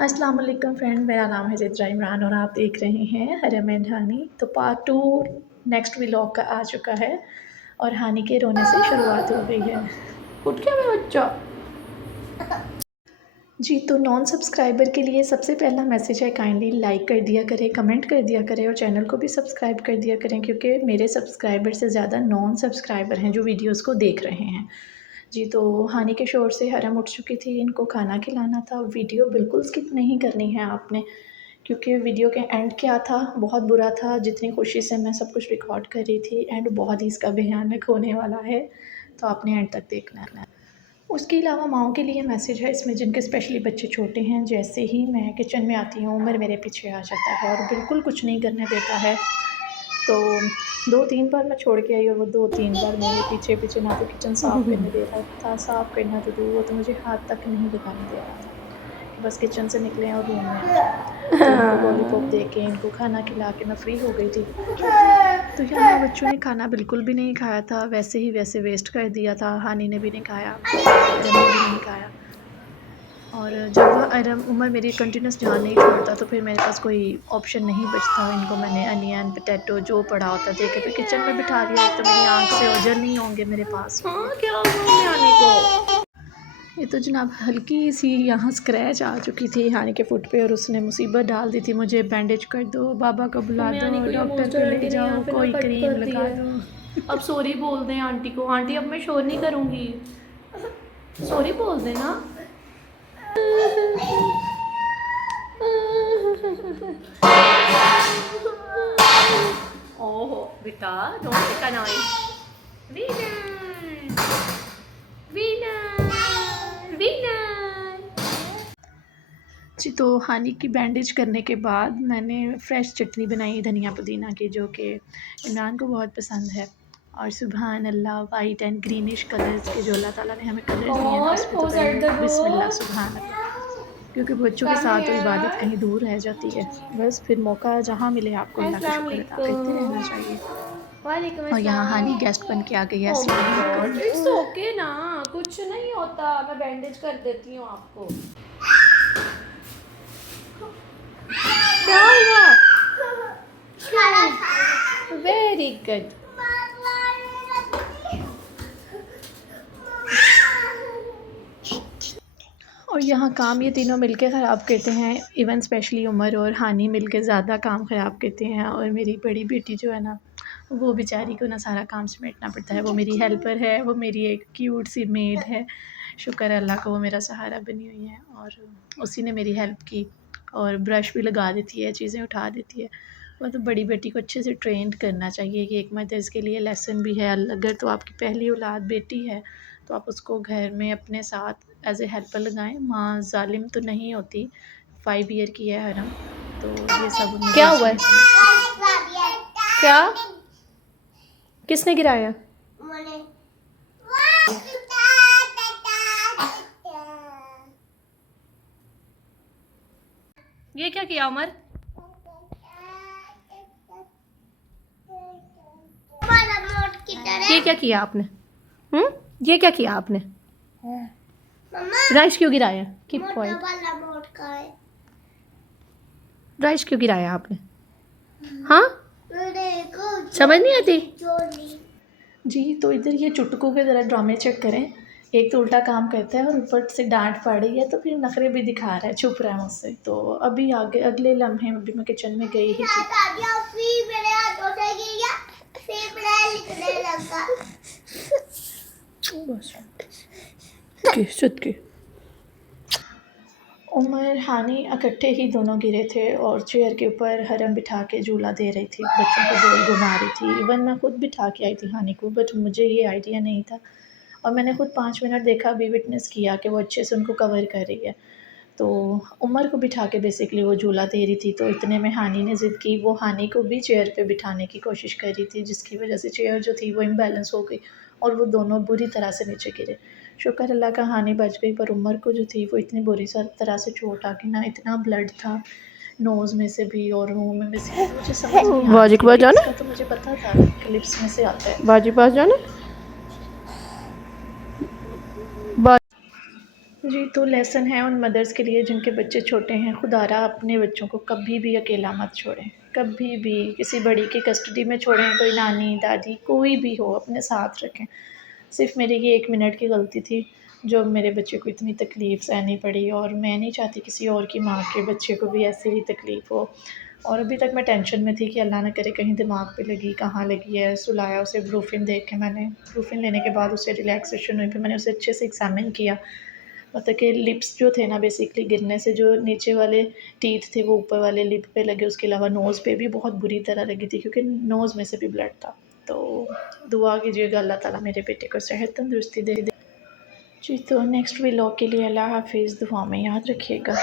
अस्सलाम वालेकुम फ्रेंड, मेरा नाम है जिद्रा इमरान और आप देख रहे हैं हरम एंड हानी। तो पार्ट 2 नेक्स्ट व्लॉग का आ चुका है और हानी के रोने से शुरुआत हो गई है। उठ गया मेरा बच्चा जी। तो नॉन सब्सक्राइबर के लिए सबसे पहला मैसेज है, काइंडली लाइक कर दिया करें, कमेंट कर दिया करें और चैनल को भी सब्सक्राइब कर दिया करें, क्योंकि मेरे सब्सक्राइबर से ज़्यादा नॉन सब्सक्राइबर हैं जो वीडियोस को देख रहे हैं। जी, तो हानि के शोर से हरम उठ चुकी थी, इनको खाना खिलाना था। वीडियो बिल्कुल स्किप नहीं करनी है आपने, क्योंकि वीडियो के एंड क्या था, बहुत बुरा था। जितनी खुशी से मैं सब कुछ रिकॉर्ड कर रही थी, एंड बहुत ही इसका भयानक होने वाला है, तो आपने एंड तक देखना है। उसके अलावा माओं के लिए मैसेज है इसमें, जिनके स्पेशली बच्चे छोटे हैं। जैसे ही मैं किचन में आती हूँ, उमर मेरे पीछे आ जाता है और बिल्कुल कुछ नहीं करने देता है। तो 2-3 बार मैं छोड़ के आई और वो 2-3 बार मेरे पीछे पीछे, ना तो किचन साफ़ करने दे रहा था, साफ़ करना तो दूर, वो तो मुझे हाथ तक नहीं लगाने दे रहा था कि बस किचन से निकलें और रूम में आ जाएँ। तो इनको लॉलीपॉप दे के, इनको खाना खिला के मैं फ़्री हो गई थी। तो यहाँ बच्चों ने खाना बिल्कुल भी नहीं खाया था, वैसे ही वैसे वेस्ट कर दिया था। हानी ने भी नहीं खाया, अरम ने भी नहीं खाया। और जब अरम उमर मेरी कंटिन्यूस ध्यान नहीं छोड़ता, तो फिर मेरे पास कोई ऑप्शन नहीं बचता। इनको मैंने अनियन पोटैटो जो पड़ा होता दे के फिर किचन में बिठा लिया। एक तो मेरी आँख से ओझल नहीं होंगे मेरे पास। हाँ, क्या हुआ हानी को? ये तो जनाब हल्की सी यहाँ स्क्रैच आ चुकी थी हानि के फुट पे, और उसने मुसीबत डाल दी थी मुझे। बैंडेज कर दो, बाबा को बुला दो, डॉक्टर को ले जाओ, कोई क्रीम लगा दो। अब सॉरी बोल दें आंटी को। आंटी अब मैं शोर नहीं करूँगी, सॉरी बोल दें ना। ओहो बेटा, don't make a noise. Winner winner winner. जी, तो हानि की बैंडेज करने के बाद मैंने फ़्रेश चटनी बनाई धनिया पुदीना की, जो कि इमरान को बहुत पसंद है। और सुभान अल्लाह, वाइट एंड ग्रीनिश कलर्स के जो अल्लाह ताला ने हमें कलर्स दिए हैं ना, उसमें तो पहले बिस्मिल्लाह सुभान अल्लाह, क्योंकि बच्चों के साथ तो इबादत कहीं दूर रह जाती है। बस फिर मौका जहाँ मिले आपको अल्लाह का शुक्र अदा करते रहना चाहिए। वालेकुम और यहाँ अस्सलाम। हानि गेस्ट बन के आ गई है, ओह अस्सलाम माय गॉड, वालेकुम। इट्स ओके ना, कुछ नहीं होता, मैं बैंडेज कर देती हूँ आपको। क्या हुआ? Very good. और यहाँ काम ये तीनों मिलके ख़राब करते हैं। इवन स्पेशली उमर और हानि मिलके ज़्यादा काम ख़राब करते हैं। और मेरी बड़ी बेटी जो है ना, वो बेचारी को ना सारा काम समेटना पड़ता है। वो मेरी हेल्पर है, वो मेरी एक क्यूट सी मेड है। शुक्र है अल्लाह का, वो मेरा सहारा बनी हुई है और उसी ने मेरी हेल्प की। और ब्रश भी लगा देती है, चीज़ें उठा देती है। मतलब बड़ी बेटी को अच्छे से ट्रेंड करना चाहिए कि एक मदर्स के लिए लेसन भी है। अगर तो आपकी पहली औलाद बेटी है, तो आप उसको घर में अपने साथ एज ए हेल्पर लगाएं। माँ जालिम तो नहीं होती। 5 ईयर की है हरम, तो ये सब मुझे क्या हुआ इसमें है? समझ आता है। क्या? किसने गिराया? ये क्या किया उमर? ये क्या किया आपने? ये क्या किया आपने? राइस क्यों गिराया? Keep quiet. राइस क्यों गिराया आपने? हाँ, समझ नहीं आती। जी, तो इधर ये चुटकू के ज़रा ड्रामे चेक करें। एक तो उल्टा काम करता है और ऊपर से डांट पड़ रही है, तो फिर नखरे भी दिखा रहा है, छुप रहा है मुझसे। तो अभी आगे अगले लम्हे में भी मैं किचन में गई ही थी। के उमर हानि इकट्ठे ही दोनों गिरे थे और चेयर के ऊपर हरम बिठा के झूला दे रही थी, बच्चों को गोल घुमा रही थी। इवन मैं खुद बिठा के आई थी हानि को, बट मुझे ये आइडिया नहीं था। और मैंने खुद 5 मिनट देखा भी, विटनेस किया कि वो अच्छे से उनको कवर कर रही है। तो उमर को बिठा के बेसिकली वो झूला दे रही थी। तो इतने में हानि ने ज़िद की, वो हानि को भी चेयर पे बिठाने की कोशिश कर रही थी, जिसकी वजह से चेयर जो थी वो इम्बैलेंस हो गई और वो दोनों बुरी तरह से नीचे गिरे। शुक्र अल्लाह का हानि बच गई, पर उमर को जो थी वो इतनी बुरी तरह से चोट आ गई ना, इतना ब्लड था नोज़ में से भी और मुँह में से। मुझे समझ नहीं आ बाजी रही के थी, पास जाना, इसका तो मुझे पता था कि लिप्स में से आता है। बाजी पास जाना। जी, तो लेसन है उन मदर्स के लिए जिनके बच्चे छोटे हैं, खुदारा अपने बच्चों को कभी भी अकेला मत छोड़ें, कभी भी किसी बड़ी की कस्टडी में छोड़ें, कोई नानी, दादी कोई भी हो अपने साथ रखें। सिर्फ़ मेरी ये 1 मिनट की गलती थी, जो मेरे बच्चे को इतनी तकलीफ़ सहनी पड़ी और मैं नहीं चाहती किसी और की माँ के बच्चे को भी ऐसे ही तकलीफ़ हो। और अभी तक मैं टेंशन में थी कि अल्लाह ना करे कहीं दिमाग पे लगी, कहाँ लगी है, सुलाया उसे ब्रूफिन दे के मैंने, ब्रूफिन लेने के बाद उसे रिलैक्सेशन हुई, फिर मैंने उसे अच्छे से एग्ज़ामिन किया। मतलब कि लिप्स जो थे ना बेसिकली गिरने से जो नीचे वाले टीथ थे वो ऊपर वाले लिप पे लगे, उसके अलावा नोज़ पे भी बहुत बुरी तरह लगी थी क्योंकि नोज़ में से भी ब्लड था। तो दुआ कीजिएगा अल्लाह ताला मेरे बेटे को सेहत तंदुरुस्ती दे दे। जी, तो नेक्स्ट व्लॉग के लिए अल्लाह हाफ़िज़, दुआ में याद रखिएगा।